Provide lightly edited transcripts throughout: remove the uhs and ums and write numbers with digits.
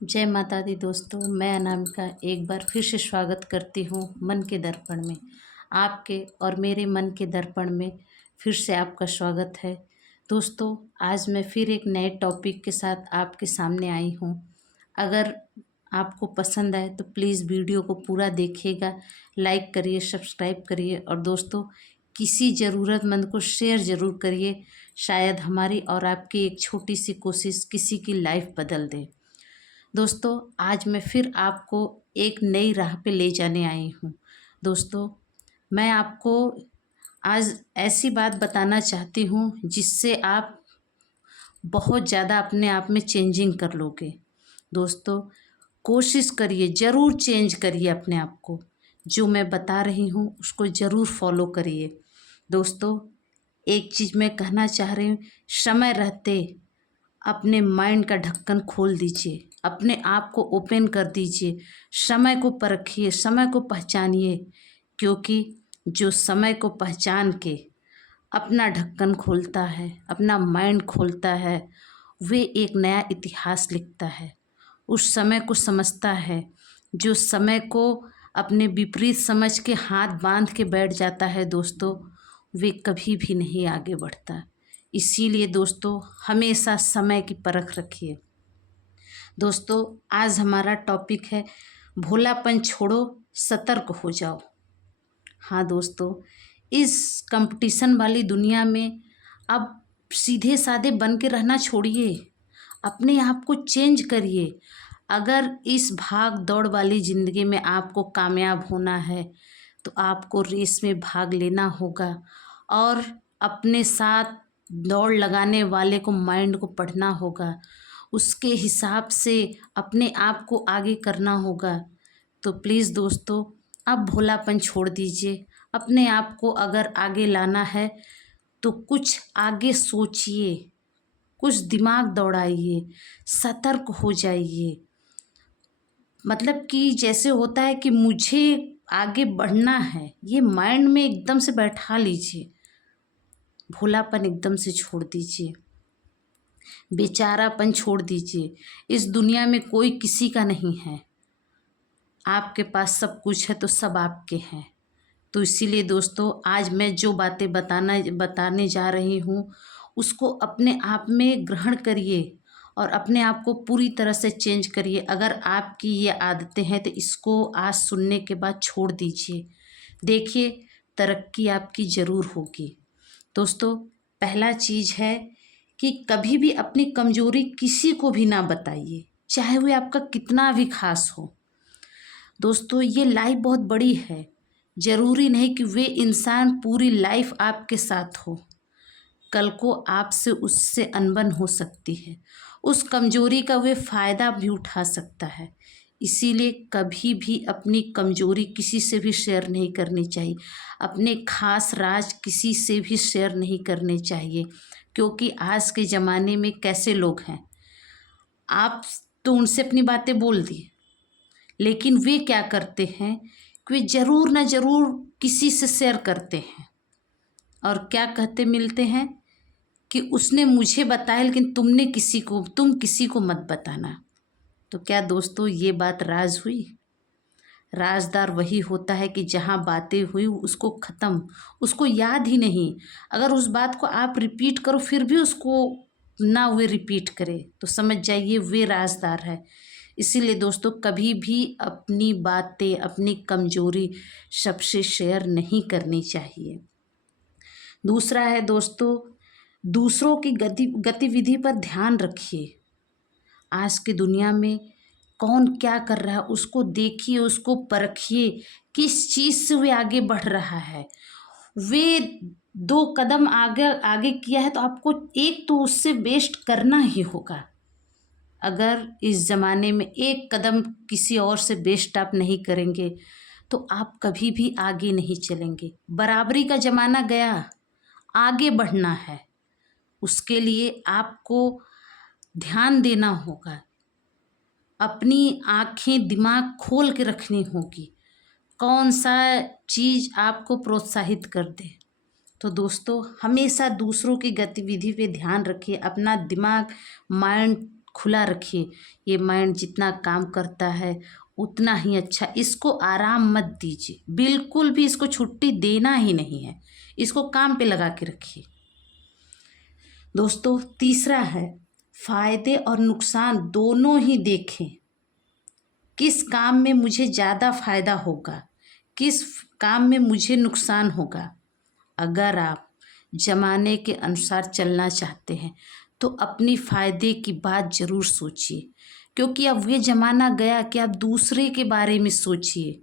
जय माता दी दोस्तों, मैं अनामिका एक बार फिर से स्वागत करती हूँ मन के दर्पण में। आपके और मेरे मन के दर्पण में फिर से आपका स्वागत है। दोस्तों, आज मैं फिर एक नए टॉपिक के साथ आपके सामने आई हूँ। अगर आपको पसंद आए तो प्लीज़ वीडियो को पूरा देखिएगा, लाइक करिए, सब्सक्राइब करिए और दोस्तों किसी ज़रूरतमंद को शेयर ज़रूर करिए। शायद हमारी और आपकी एक छोटी सी कोशिश किसी की लाइफ बदल दे। दोस्तों, आज मैं फिर आपको एक नई राह पे ले जाने आई हूँ। दोस्तों, मैं आपको आज ऐसी बात बताना चाहती हूँ जिससे आप बहुत ज़्यादा अपने आप में चेंजिंग कर लोगे। दोस्तों, कोशिश करिए, ज़रूर चेंज करिए अपने आप को। जो मैं बता रही हूँ उसको ज़रूर फॉलो करिए। दोस्तों, एक चीज़ मैं कहना चाह रही हूँ, समय रहते अपने माइंड का ढक्कन खोल दीजिए, अपने आप को ओपन कर दीजिए, समय को परखिए, समय को पहचानिए, क्योंकि जो समय को पहचान के अपना ढक्कन खोलता है, अपना माइंड खोलता है, वे एक नया इतिहास लिखता है। उस समय को समझता है। जो समय को अपने विपरीत समझ के हाथ बांध के बैठ जाता है दोस्तों, वे कभी भी नहीं आगे बढ़ता। इसीलिए दोस्तों, हमेशा समय की परख रखिए। दोस्तों, आज हमारा टॉपिक है भोलापन छोड़ो, सतर्क हो जाओ। हाँ दोस्तों, इस कंपटीशन वाली दुनिया में अब सीधे साधे बन के रहना छोड़िए, अपने आप को चेंज करिए। अगर इस भाग दौड़ वाली ज़िंदगी में आपको कामयाब होना है तो आपको रेस में भाग लेना होगा और अपने साथ दौड़ लगाने वाले को माइंड को पढ़ना होगा, उसके हिसाब से अपने आप को आगे करना होगा। तो प्लीज़ दोस्तों, अब भोलापन छोड़ दीजिए। अपने आप को अगर आगे लाना है तो कुछ आगे सोचिए, कुछ दिमाग दौड़ाइए, सतर्क हो जाइए। मतलब कि जैसे होता है कि मुझे आगे बढ़ना है, ये माइंड में एकदम से बैठा लीजिए। भोलापन एकदम से छोड़ दीजिए, बेचारापन छोड़ दीजिए। इस दुनिया में कोई किसी का नहीं है। आपके पास सब कुछ है तो सब आपके हैं। तो इसीलिए दोस्तों, आज मैं जो बातें बताने जा रही हूँ उसको अपने आप में ग्रहण करिए और अपने आप को पूरी तरह से चेंज करिए। अगर आपकी ये आदतें हैं तो इसको आज सुनने के बाद छोड़ दीजिए। देखिए, तरक्की आपकी ज़रूर होगी। दोस्तों, पहला चीज़ है कि कभी भी अपनी कमज़ोरी किसी को भी ना बताइए, चाहे वह आपका कितना भी खास हो। दोस्तों, ये लाइफ बहुत बड़ी है। ज़रूरी नहीं कि वे इंसान पूरी लाइफ आपके साथ हो। कल को आपसे उससे अनबन हो सकती है, उस कमज़ोरी का वे फ़ायदा भी उठा सकता है। इसीलिए कभी भी अपनी कमज़ोरी किसी से भी शेयर नहीं करनी चाहिए। अपने ख़ास राज किसी से भी शेयर नहीं करने चाहिए, क्योंकि आज के ज़माने में कैसे लोग हैं, आप तो उनसे अपनी बातें बोल दी, लेकिन वे क्या करते हैं कि वे ज़रूर न ज़रूर किसी से शेयर करते हैं और क्या कहते मिलते हैं कि उसने मुझे बताया लेकिन तुम किसी को मत बताना। तो क्या दोस्तों, ये बात राज हुई? राजदार वही होता है कि जहाँ बातें हुई उसको ख़त्म, उसको याद ही नहीं। अगर उस बात को आप रिपीट करो फिर भी उसको ना वे रिपीट करे तो समझ जाइए वे राजदार है। इसीलिए दोस्तों, कभी भी अपनी बातें, अपनी कमज़ोरी सबसे शेयर नहीं करनी चाहिए। दूसरा है दोस्तों, दूसरों की गतिविधि पर ध्यान रखिए। आज की दुनिया में कौन क्या कर रहा है उसको देखिए, उसको परखिए, किस चीज़ से वे आगे बढ़ रहा है। वे 2 कदम आगे आगे किया है तो आपको एक तो उससे बेस्ट करना ही होगा। अगर इस ज़माने में एक कदम किसी और से बेस्ट आप नहीं करेंगे तो आप कभी भी आगे नहीं चलेंगे। बराबरी का ज़माना गया, आगे बढ़ना है। उसके लिए आपको ध्यान देना होगा, अपनी आँखें दिमाग खोल के रखनी होगी, कौन सा चीज़ आपको प्रोत्साहित कर दे। तो दोस्तों, हमेशा दूसरों की गतिविधि पे ध्यान रखिए, अपना दिमाग, माइंड खुला रखिए। ये माइंड जितना काम करता है उतना ही अच्छा। इसको आराम मत दीजिए, बिल्कुल भी इसको छुट्टी देना ही नहीं है। इसको काम पे लगा के रखिए। दोस्तों, तीसरा है फायदे और नुकसान दोनों ही देखें। किस काम में मुझे ज़्यादा फायदा होगा, किस काम में मुझे नुकसान होगा। अगर आप जमाने के अनुसार चलना चाहते हैं तो अपनी फ़ायदे की बात ज़रूर सोचिए, क्योंकि अब ये ज़माना गया कि आप दूसरे के बारे में सोचिए।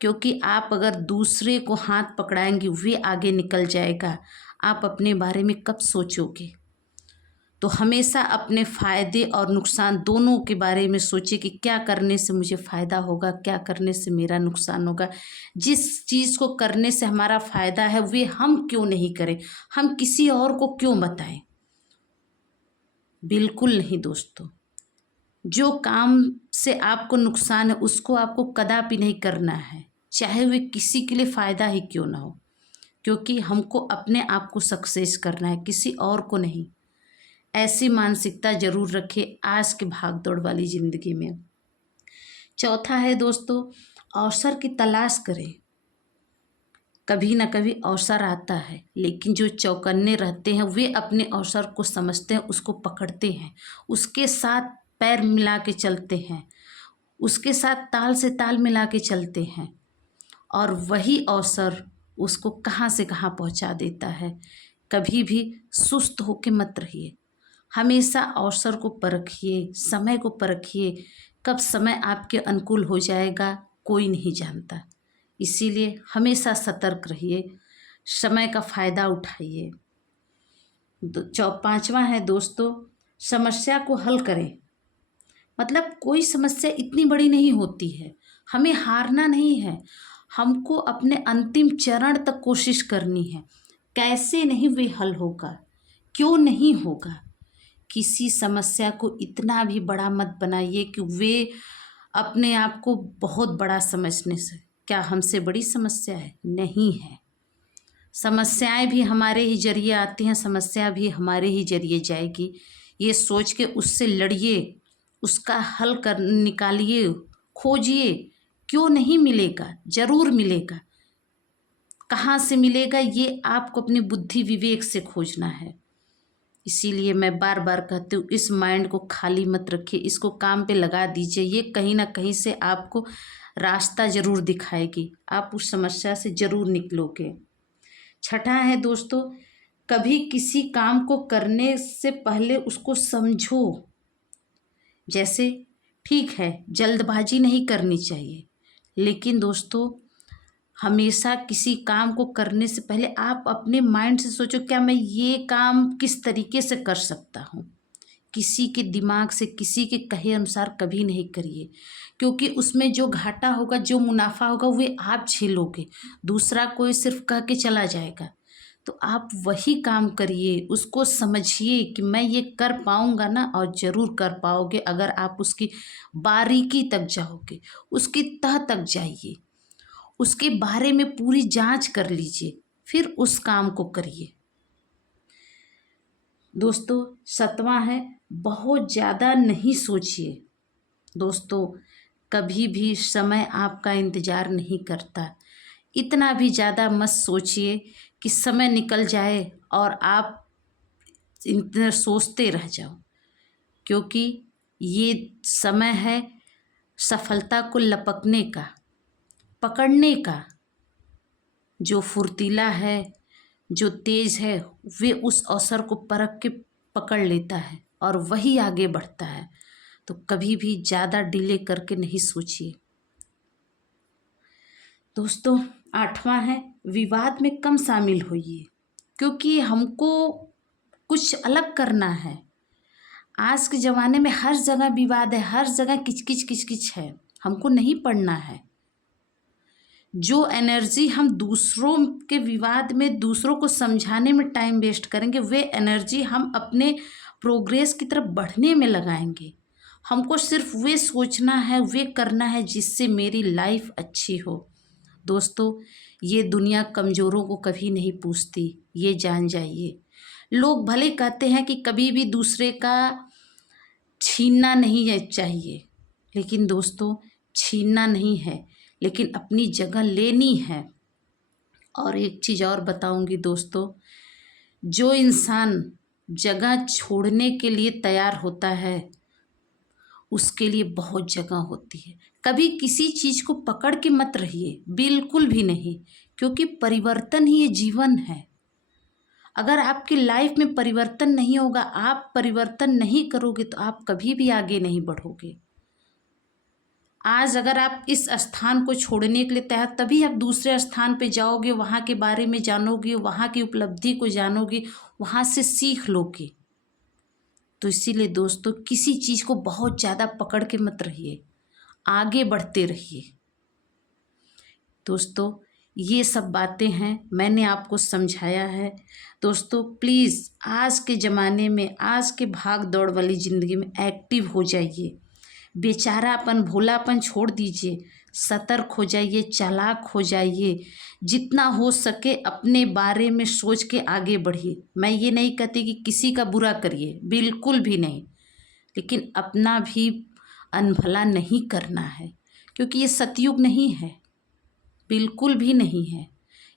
क्योंकि आप अगर दूसरे को हाथ पकड़ाएंगे वे आगे निकल जाएगा, आप अपने बारे में कब सोचोगे। तो हमेशा अपने फ़ायदे और नुकसान दोनों के बारे में सोचिए कि क्या करने से मुझे फ़ायदा होगा, क्या करने से मेरा नुकसान होगा। जिस चीज़ को करने से हमारा फ़ायदा है वे हम क्यों नहीं करें, हम किसी और को क्यों बताएं। बिल्कुल नहीं दोस्तों। जो काम से आपको नुकसान है उसको आपको कदापि नहीं करना है, चाहे वे किसी के लिए फ़ायदा ही क्यों ना हो। क्योंकि हमको अपने आप को सक्सेस करना है, किसी और को नहीं। ऐसी मानसिकता जरूर रखें आज के भाग दौड़ वाली ज़िंदगी में। चौथा है दोस्तों, अवसर की तलाश करें। कभी ना कभी अवसर आता है, लेकिन जो चौकन्ने रहते हैं वे अपने अवसर को समझते हैं, उसको पकड़ते हैं, उसके साथ पैर मिला के चलते हैं, उसके साथ ताल से ताल मिला के चलते हैं, और वही अवसर उसको कहाँ से कहाँ पहुँचा देता है। कभी भी सुस्त होके मत रहिए, हमेशा अवसर को परखिए, समय को परखिए। कब समय आपके अनुकूल हो जाएगा कोई नहीं जानता। इसीलिए हमेशा सतर्क रहिए, समय का फ़ायदा उठाइए। पांचवा है दोस्तों, समस्या को हल करें। मतलब कोई समस्या इतनी बड़ी नहीं होती है, हमें हारना नहीं है, हमको अपने अंतिम चरण तक कोशिश करनी है। कैसे नहीं वे हल होगा, क्यों नहीं होगा। किसी समस्या को इतना भी बड़ा मत बनाइए कि वे अपने आप को बहुत बड़ा समझने से। क्या हमसे बड़ी समस्या है? नहीं है। समस्याएं भी हमारे ही जरिए आती हैं, समस्या भी हमारे ही जरिए जाएगी। ये सोच के उससे लड़िए, उसका हल कर निकालिए, खोजिए। क्यों नहीं मिलेगा, ज़रूर मिलेगा। कहाँ से मिलेगा ये आपको अपनी बुद्धि विवेक से खोजना है। इसीलिए मैं बार बार कहती हूँ, इस माइंड को खाली मत रखिए, इसको काम पे लगा दीजिए। ये कहीं ना कहीं से आपको रास्ता ज़रूर दिखाएगी, आप उस समस्या से ज़रूर निकलोगे। छठा है दोस्तों, कभी किसी काम को करने से पहले उसको समझो। जैसे ठीक है, जल्दबाजी नहीं करनी चाहिए, लेकिन दोस्तों हमेशा किसी काम को करने से पहले आप अपने माइंड से सोचो, क्या मैं ये काम किस तरीके से कर सकता हूँ। किसी के दिमाग से, किसी के कहे अनुसार कभी नहीं करिए, क्योंकि उसमें जो घाटा होगा, जो मुनाफा होगा वे आप झेलोगे, दूसरा कोई सिर्फ कह के चला जाएगा। तो आप वही काम करिए, उसको समझिए कि मैं ये कर पाऊँगा ना, और ज़रूर कर पाओगे अगर आप उसकी बारीकी तक जाओगे, उसकी तह तक जाइए, उसके बारे में पूरी जांच कर लीजिए, फिर उस काम को करिए। दोस्तों, सातवां है, बहुत ज़्यादा नहीं सोचिए। दोस्तों, कभी भी समय आपका इंतज़ार नहीं करता। इतना भी ज़्यादा मत सोचिए कि समय निकल जाए और आप इतना सोचते रह जाओ, क्योंकि ये समय है सफलता को लपकने का, पकड़ने का। जो फुर्तीला है, जो तेज है, वे उस अवसर को परख के पकड़ लेता है और वही आगे बढ़ता है। तो कभी भी ज़्यादा डिले करके नहीं सोचिए। दोस्तों, आठवां है, विवाद में कम शामिल होइए, क्योंकि हमको कुछ अलग करना है। आज के ज़माने में हर जगह विवाद है, हर जगह किचकिच किचकिच है, हमको नहीं पढ़ना है। जो एनर्जी हम दूसरों के विवाद में, दूसरों को समझाने में टाइम वेस्ट करेंगे, वे एनर्जी हम अपने प्रोग्रेस की तरफ बढ़ने में लगाएंगे। हमको सिर्फ वे सोचना है, वे करना है जिससे मेरी लाइफ अच्छी हो। दोस्तों, ये दुनिया कमज़ोरों को कभी नहीं पूछती, ये जान जाइए। लोग भले कहते हैं कि कभी भी दूसरे का छीनना नहीं है चाहिए, लेकिन दोस्तों छीनना नहीं है, लेकिन अपनी जगह लेनी है। और एक चीज़ और बताऊंगी दोस्तों, जो इंसान जगह छोड़ने के लिए तैयार होता है उसके लिए बहुत जगह होती है। कभी किसी चीज़ को पकड़ के मत रहिए, बिल्कुल भी नहीं, क्योंकि परिवर्तन ही ये जीवन है। अगर आपकी लाइफ में परिवर्तन नहीं होगा, आप परिवर्तन नहीं करोगे, तो आप कभी भी आगे नहीं बढ़ोगे। आज अगर आप इस स्थान को छोड़ने के लिए तैयार, तभी आप दूसरे स्थान पे जाओगे, वहाँ के बारे में जानोगे, वहाँ की उपलब्धि को जानोगे, वहाँ से सीख लोगे। तो इसीलिए दोस्तों किसी चीज़ को बहुत ज़्यादा पकड़ के मत रहिए, आगे बढ़ते रहिए। दोस्तों ये सब बातें हैं, मैंने आपको समझाया है। दोस्तों प्लीज़ आज के ज़माने में, आज के भाग दौड़ वाली ज़िंदगी में एक्टिव हो जाइए। बेचारापन, भोलापन छोड़ दीजिए, सतर्क हो जाइए, चालाक हो जाइए। जितना हो सके अपने बारे में सोच के आगे बढ़िए। मैं ये नहीं कहती कि किसी का बुरा करिए, बिल्कुल भी नहीं, लेकिन अपना भी अनभला नहीं करना है, क्योंकि ये सतयुग नहीं है, बिल्कुल भी नहीं है।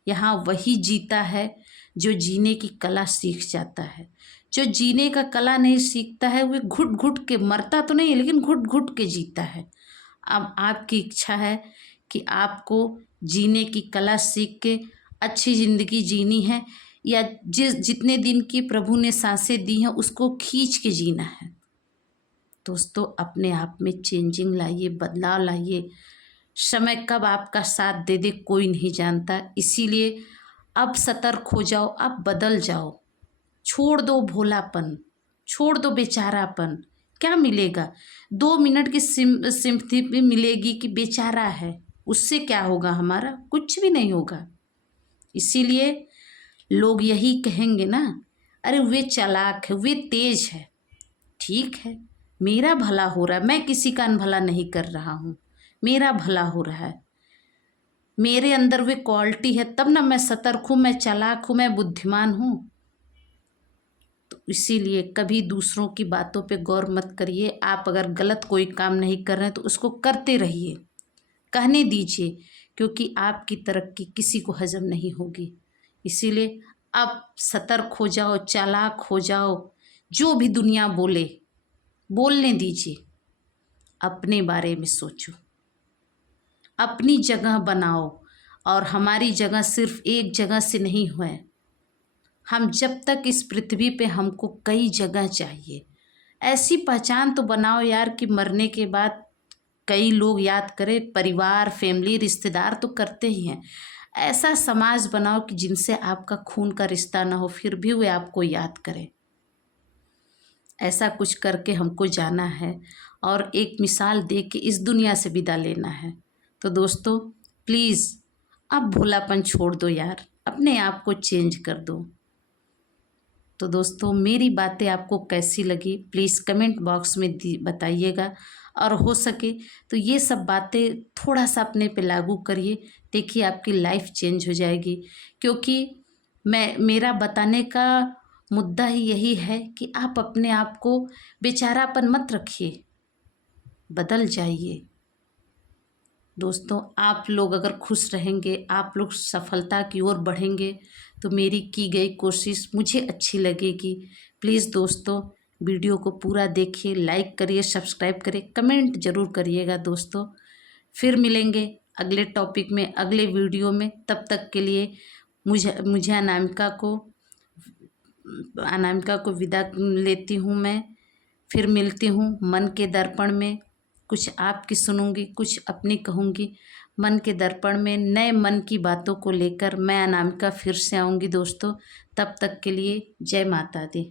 यहाँ वही जीता है जो जीने की कला सीख जाता है। जो जीने का कला नहीं सीखता है वो घुट घुट के मरता तो नहीं, लेकिन घुट घुट के जीता है। अब आपकी इच्छा है कि आपको जीने की कला सीख के अच्छी ज़िंदगी जीनी है, या जितने दिन की प्रभु ने सांसें दी हैं उसको खींच के जीना है। दोस्तों अपने आप में चेंजिंग लाइए, बदलाव लाइए। समय कब आपका साथ दे दे कोई नहीं जानता, इसीलिए अब सतर्क हो जाओ, अब बदल जाओ। छोड़ दो भोलापन, छोड़ दो बेचारापन। क्या मिलेगा? 2 मिनट की सिंपथी भी मिलेगी कि बेचारा है, उससे क्या होगा हमारा? कुछ भी नहीं होगा। इसीलिए लोग यही कहेंगे ना, अरे वे चालाक है, वे तेज है। ठीक है, मेरा भला हो रहा है, मैं किसी का अनभला नहीं कर रहा हूँ, मेरा भला हो रहा है। मेरे अंदर वे क्वालिटी है, तब ना मैं सतर्क हूँ, मैं चालाक हूँ, मैं बुद्धिमान हूँ। तो इसीलिए कभी दूसरों की बातों पे गौर मत करिए। आप अगर गलत कोई काम नहीं कर रहे हैं तो उसको करते रहिए, कहने दीजिए, क्योंकि आपकी तरक्की किसी को हजम नहीं होगी। इसीलिए अब सतर्क हो जाओ, चालाक हो जाओ। जो भी दुनिया बोले बोलने दीजिए, अपने बारे में सोचो, अपनी जगह बनाओ। और हमारी जगह सिर्फ एक जगह से नहीं हुआ, हम जब तक इस पृथ्वी पे हमको कई जगह चाहिए। ऐसी पहचान तो बनाओ यार कि मरने के बाद कई लोग याद करें, परिवार, फैमिली, रिश्तेदार तो करते ही हैं। ऐसा समाज बनाओ कि जिनसे आपका खून का रिश्ता ना हो, फिर भी वे आपको याद करें। ऐसा कुछ करके हमको जाना है और एक मिसाल दे के इस दुनिया से विदा लेना है। तो दोस्तों प्लीज़ अब भोलापन छोड़ दो यार, अपने आप को चेंज कर दो। तो दोस्तों मेरी बातें आपको कैसी लगी प्लीज़ कमेंट बॉक्स में बताइएगा, और हो सके तो ये सब बातें थोड़ा सा अपने पे लागू करिए, देखिए आपकी लाइफ चेंज हो जाएगी। क्योंकि मेरा बताने का मुद्दा ही यही है कि आप अपने आप को बेचारापन मत रखिए, बदल जाइए। दोस्तों आप लोग अगर खुश रहेंगे, आप लोग सफलता की ओर बढ़ेंगे, तो मेरी की गई कोशिश मुझे अच्छी लगेगी। प्लीज़ दोस्तों वीडियो को पूरा देखिए, लाइक करिए, सब्सक्राइब करिए, कमेंट ज़रूर करिएगा दोस्तों। फिर मिलेंगे अगले टॉपिक में, अगले वीडियो में। तब तक के लिए मुझे अनामिका को विदा लेती हूँ मैं। फिर मिलती हूँ मन के दर्पण में, कुछ आपकी सुनूंगी, कुछ अपनी कहूँगी। मन के दर्पण में नए मन की बातों को लेकर मैं अनामिका फिर से आऊँगी दोस्तों। तब तक के लिए जय माता दी।